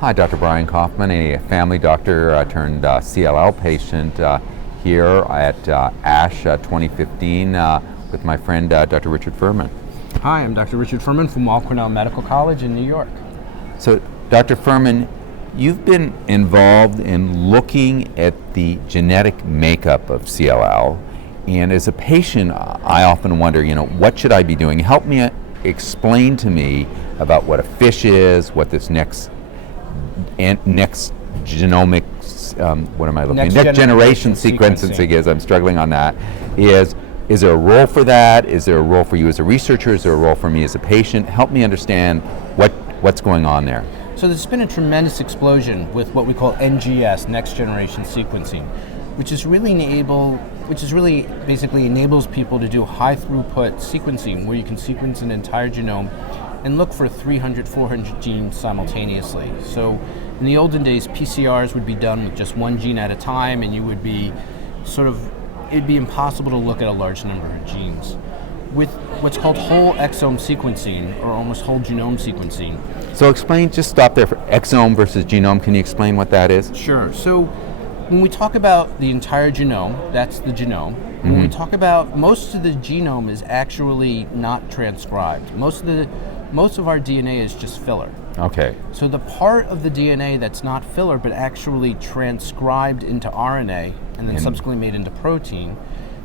Hi, Dr. Brian Kaufman, a family doctor turned CLL patient here at ASH 2015 with my friend Dr. Richard Furman. Hi, I'm Dr. Richard Furman from Weill Cornell Medical College in New York. So, Dr. Furman, you've been involved in looking at the genetic makeup of CLL, and as a patient, I often wonder, what should I be doing? Help me explain to me about what a FISH is, what this next genomics, next generation sequencing is. I'm struggling on that. Is there a role for that? Is there a role for you as a researcher? Is there a role for me as a patient? Help me understand what's going on there. So there's been a tremendous explosion with what we call NGS, next generation sequencing, which really basically enables people to do high throughput sequencing where you can sequence an entire genome and look for 300, 400 genes simultaneously. So in the olden days, PCRs would be done with just one gene at a time, and it'd be impossible to look at a large number of genes. With what's called whole exome sequencing, or almost whole genome sequencing. So just stop there for exome versus genome. Can you explain what that is? Sure. So when we talk about the entire genome, that's the genome. When we talk about most of the genome is actually not transcribed. Most of our DNA is just filler. Okay. So the part of the DNA that's not filler but actually transcribed into RNA and then subsequently made into protein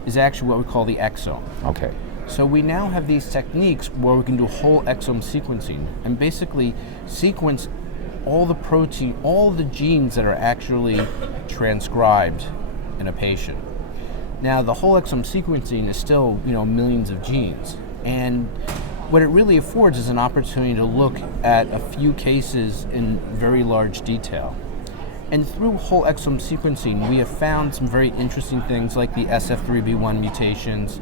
is actually what we call the exome. Okay. So we now have these techniques where we can do whole exome sequencing and basically sequence all the protein, all the genes that are actually transcribed in a patient. Now the whole exome sequencing is still, millions of genes, and what it really affords is an opportunity to look at a few cases in very large detail. And through whole exome sequencing, we have found some very interesting things like the SF3B1 mutations,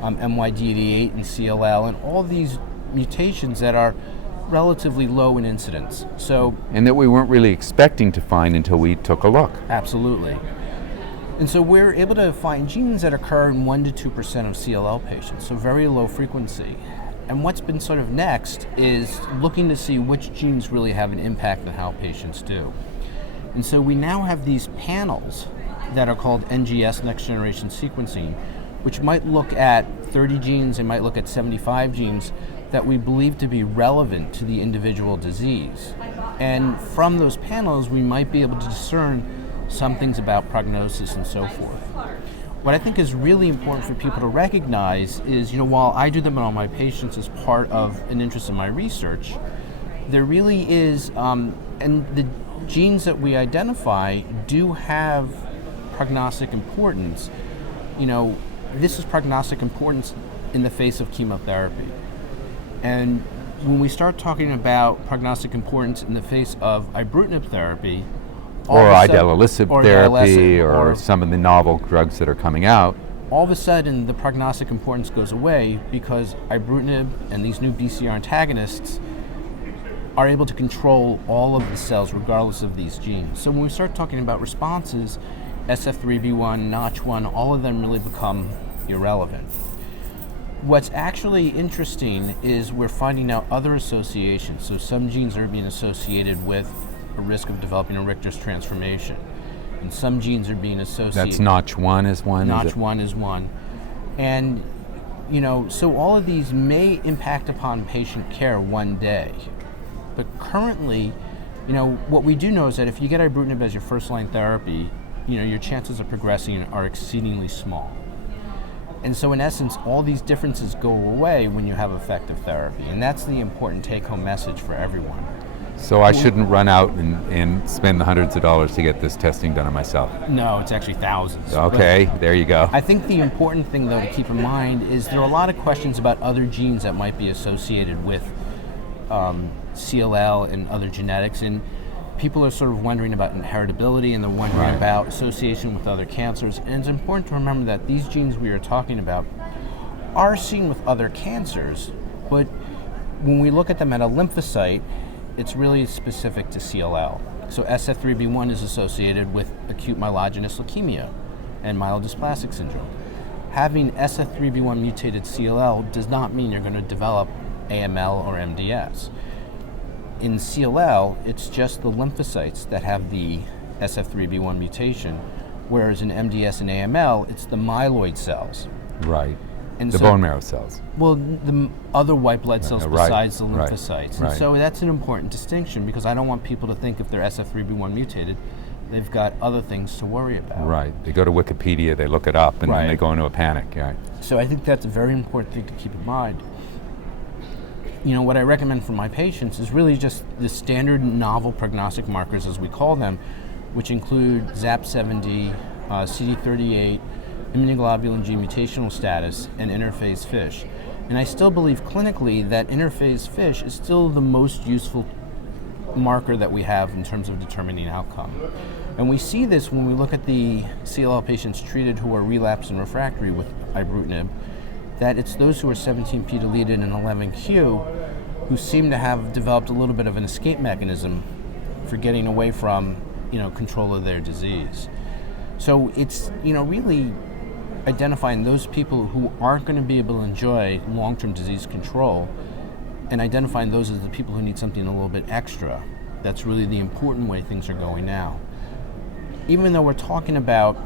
MYD88 and CLL, and all these mutations that are relatively low in incidence. And that we weren't really expecting to find until we took a look. Absolutely. And so we're able to find genes that occur in 1% to 2% of CLL patients, so very low frequency. And what's been sort of next is looking to see which genes really have an impact on how patients do. And so we now have these panels that are called NGS, next generation sequencing, which might look at 30 genes and might look at 75 genes that we believe to be relevant to the individual disease. And from those panels, we might be able to discern some things about prognosis and so forth. What I think is really important for people to recognize is, while I do them on all my patients as part of an interest in my research, there really is, and the genes that we identify do have prognostic importance. This is prognostic importance in the face of chemotherapy. And when we start talking about prognostic importance in the face of ibrutinib therapy, or idelalisib therapy, or some of the novel drugs that are coming out, all of a sudden the prognostic importance goes away because ibrutinib and these new BCR antagonists are able to control all of the cells regardless of these genes. So when we start talking about responses, SF3B1, Notch1, all of them really become irrelevant. What's actually interesting is we're finding out other associations. So some genes are being associated with a risk of developing a Richter's transformation, and some genes are being associated. That's Notch1 is one? Notch1 is one. And, so all of these may impact upon patient care one day. But currently, what we do know is that if you get ibrutinib as your first-line therapy, your chances of progressing are exceedingly small. And so in essence, all these differences go away when you have effective therapy. And that's the important take-home message for everyone. So I shouldn't run out and spend the hundreds of dollars to get this testing done on myself? No, it's actually thousands. Okay, there you go. I think the important thing, though, to keep in mind is there are a lot of questions about other genes that might be associated with CLL and other genetics. And people are sort of wondering about inheritability, and they're wondering about association with other cancers. And it's important to remember that these genes we are talking about are seen with other cancers, but when we look at them at a lymphocyte, it's really specific to CLL. So SF3B1 is associated with acute myelogenous leukemia and myelodysplastic syndrome. Having SF3B1 mutated CLL does not mean you're going to develop AML or MDS. in CLL, it's just the lymphocytes that have the SF3B1 mutation, whereas in MDS and AML, it's the myeloid cells. Right. And The bone marrow cells. Well, the other white blood cells Right, besides the right, lymphocytes. right. And so that's an important distinction, because I don't want people to think if they're SF3B1 mutated, they've got other things to worry about. Right. They go to Wikipedia, they look it up, and Right. then they go into a panic. Right. So I think that's a very important thing to keep in mind. What I recommend for my patients is really just the standard novel prognostic markers, as we call them, which include ZAP70, CD38, immunoglobulin G mutational status, and interphase FISH. And I still believe clinically that interphase FISH is still the most useful marker that we have in terms of determining outcome. And we see this when we look at the CLL patients treated who are relapsed and refractory with ibrutinib, that it's those who are 17p deleted and 11q who seem to have developed a little bit of an escape mechanism for getting away from, control of their disease. So it's, really identifying those people who aren't going to be able to enjoy long-term disease control, and identifying those as the people who need something a little bit extra. That's really the important way things are going now. Even though we're talking about,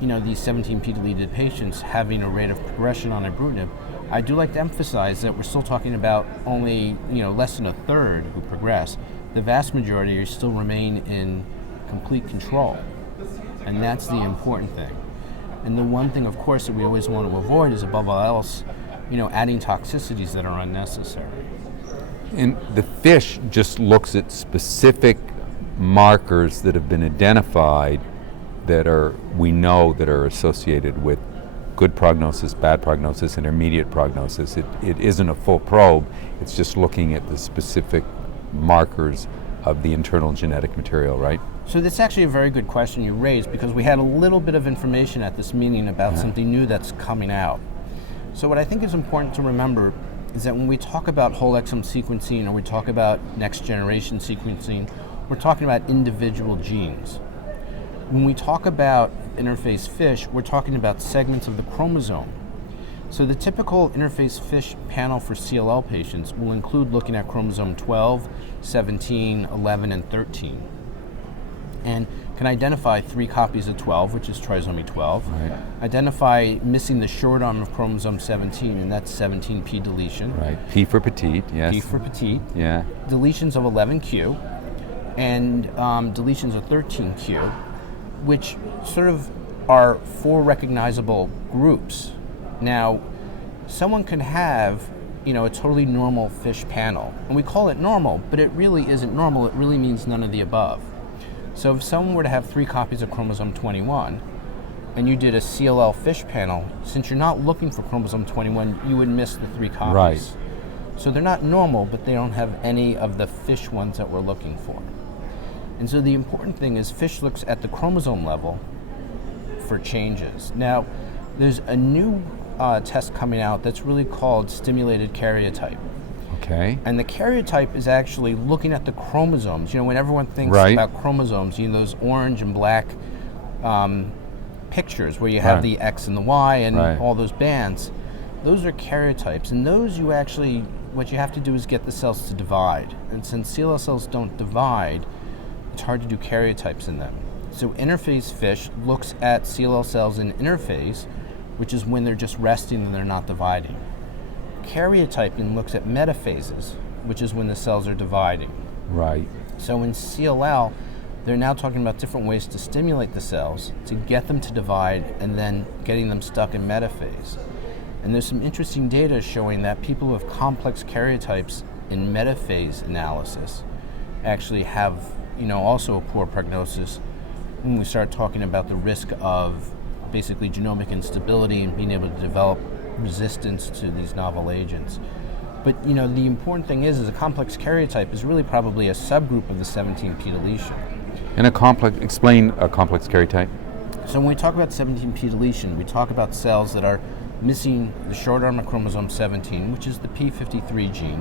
these 17p deleted patients having a rate of progression on ibrutinib, I do like to emphasize that we're still talking about only, less than a third who progress. The vast majority still remain in complete control, and that's the important thing. And the one thing, of course, that we always want to avoid is, above all else, adding toxicities that are unnecessary. And the FISH just looks at specific markers that have been identified that we know are associated with good prognosis, bad prognosis, intermediate prognosis. It isn't a full probe, it's just looking at the specific markers of the internal genetic material, right? So that's actually a very good question you raised, because we had a little bit of information at this meeting about something new that's coming out. So what I think is important to remember is that when we talk about whole exome sequencing, or we talk about next generation sequencing, we're talking about individual genes. When we talk about interphase FISH, we're talking about segments of the chromosome. So the typical interphase FISH panel for CLL patients will include looking at chromosome 12, 17, 11, and 13. And can identify 3 copies of 12, which is trisomy 12. Right. Identify missing the short arm of chromosome 17, and that's 17p deletion. Right. P for petite, yes. P for petite. Yeah. Deletions of 11q, and deletions of 13q, which sort of are 4 recognizable groups. Now, someone can have, a totally normal FISH panel, and we call it normal, but it really isn't normal. It really means none of the above. So if someone were to have 3 copies of chromosome 21, and you did a CLL FISH panel, since you're not looking for chromosome 21, you would miss the 3 copies. Right. So they're not normal, but they don't have any of the FISH ones that we're looking for. And so the important thing is FISH looks at the chromosome level for changes. Now, there's a new test coming out that's really called stimulated karyotype. Okay. And the karyotype is actually looking at the chromosomes. When everyone thinks Right. about chromosomes, those orange and black pictures where you have Right. the X and the Y and Right. all those bands, those are karyotypes. And those what you have to do is get the cells to divide. And since CLL cells don't divide, it's hard to do karyotypes in them. So interphase FISH looks at CLL cells in interphase, which is when they're just resting and they're not dividing. Karyotyping looks at metaphases, which is when the cells are dividing. Right. So in CLL, they're now talking about different ways to stimulate the cells to get them to divide, and then getting them stuck in metaphase. And there's some interesting data showing that people who have complex karyotypes in metaphase analysis actually have, also a poor prognosis when we start talking about the risk of basically genomic instability and being able to develop resistance to these novel agents. But the important thing is a complex karyotype is really probably a subgroup of the 17p deletion. And explain a complex karyotype. So when we talk about 17p deletion, we talk about cells that are missing the short arm of chromosome 17, which is the p53 gene,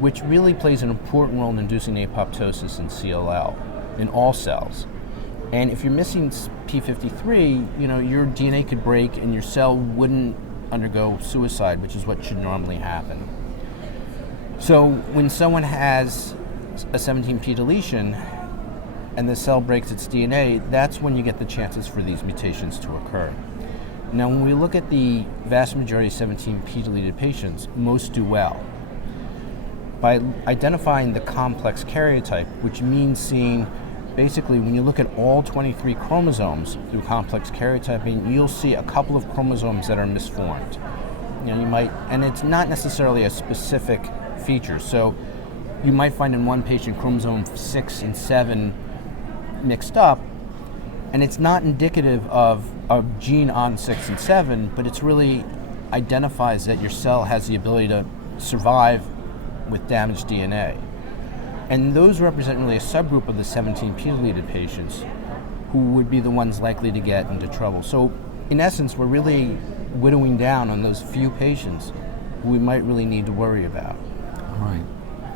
which really plays an important role in inducing apoptosis in CLL, in all cells. And if you're missing p53, your DNA could break and your cell wouldn't undergo suicide, which is what should normally happen. So when someone has a 17p deletion and the cell breaks its DNA, that's when you get the chances for these mutations to occur. Now, when we look at the vast majority of 17p deleted patients, most do well. By identifying the complex karyotype, which means seeing, basically, when you look at all 23 chromosomes through complex karyotyping, you'll see a couple of chromosomes that are misformed. You might, and it's not necessarily a specific feature. So you might find in one patient chromosome 6 and 7 mixed up, and it's not indicative of a gene on 6 and 7, but it's really identifies that your cell has the ability to survive with damaged DNA. And those represent really a subgroup of the 17p deleted patients who would be the ones likely to get into trouble. So in essence, we're really whittling down on those few patients who we might really need to worry about. All right.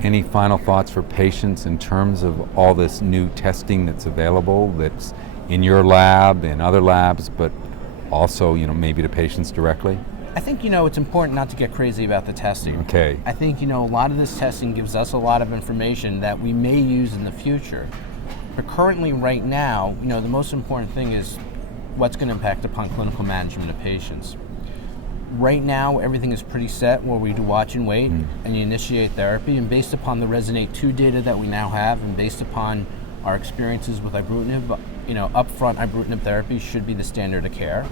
Any final thoughts for patients in terms of all this new testing that's available, that's in your lab, in other labs, but also, maybe to patients directly? I think, it's important not to get crazy about the testing. Okay. I think, a lot of this testing gives us a lot of information that we may use in the future. But currently, right now, the most important thing is what's going to impact upon clinical management of patients. Right now, everything is pretty set where we do watch and wait and you initiate therapy. And based upon the Resonate-2 data that we now have and based upon our experiences with ibrutinib, upfront ibrutinib therapy should be the standard of care.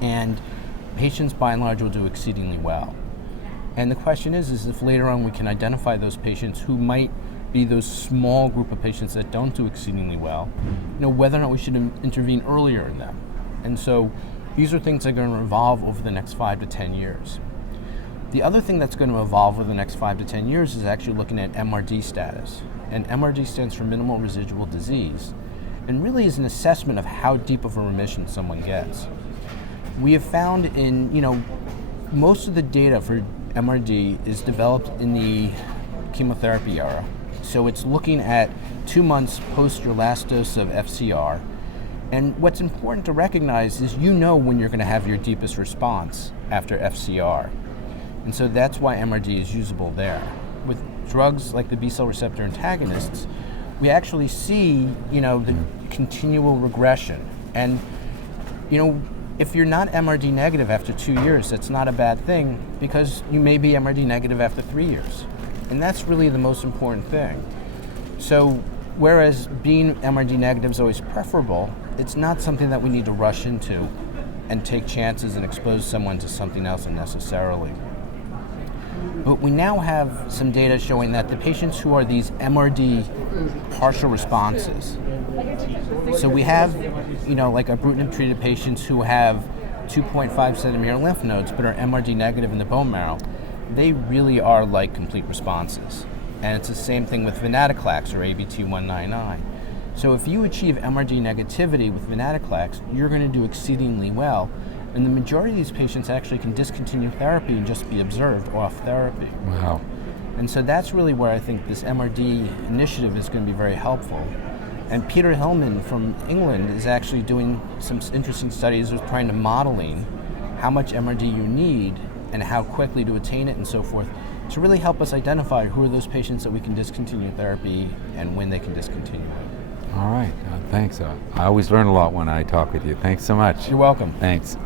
And patients, by and large, will do exceedingly well. And the question is if later on we can identify those patients who might be those small group of patients that don't do exceedingly well, whether or not we should intervene earlier in them. And so these are things that are going to evolve over the next 5 to 10 years. The other thing that's going to evolve over the next 5 to 10 years is actually looking at MRD status. And MRD stands for minimal residual disease, and really is an assessment of how deep of a remission someone gets. We have found in, most of the data for MRD is developed in the chemotherapy era. So it's looking at 2 months post your last dose of FCR. And what's important to recognize is when you're going to have your deepest response after FCR. And so that's why MRD is usable there. With drugs like the B-cell receptor antagonists, we actually see, the continual regression. And, if you're not MRD negative after 2 years, that's not a bad thing because you may be MRD negative after 3 years. And that's really the most important thing. So whereas being MRD negative is always preferable, it's not something that we need to rush into and take chances and expose someone to something else unnecessarily. But we now have some data showing that the patients who are these MRD partial responses, so we have, like ibrutinib treated patients who have 2.5 centimeter lymph nodes but are MRD negative in the bone marrow, they really are like complete responses. And it's the same thing with venetoclax or ABT-199. So if you achieve MRD negativity with venetoclax, you're going to do exceedingly well. And the majority of these patients actually can discontinue therapy and just be observed off therapy. Wow. And so that's really where I think this MRD initiative is going to be very helpful. And Peter Hillman from England is actually doing some interesting studies with trying to modeling how much MRD you need and how quickly to attain it and so forth to really help us identify who are those patients that we can discontinue therapy and when they can discontinue it. All right. Thanks. I always learn a lot when I talk with you. Thanks so much. You're welcome. Thanks.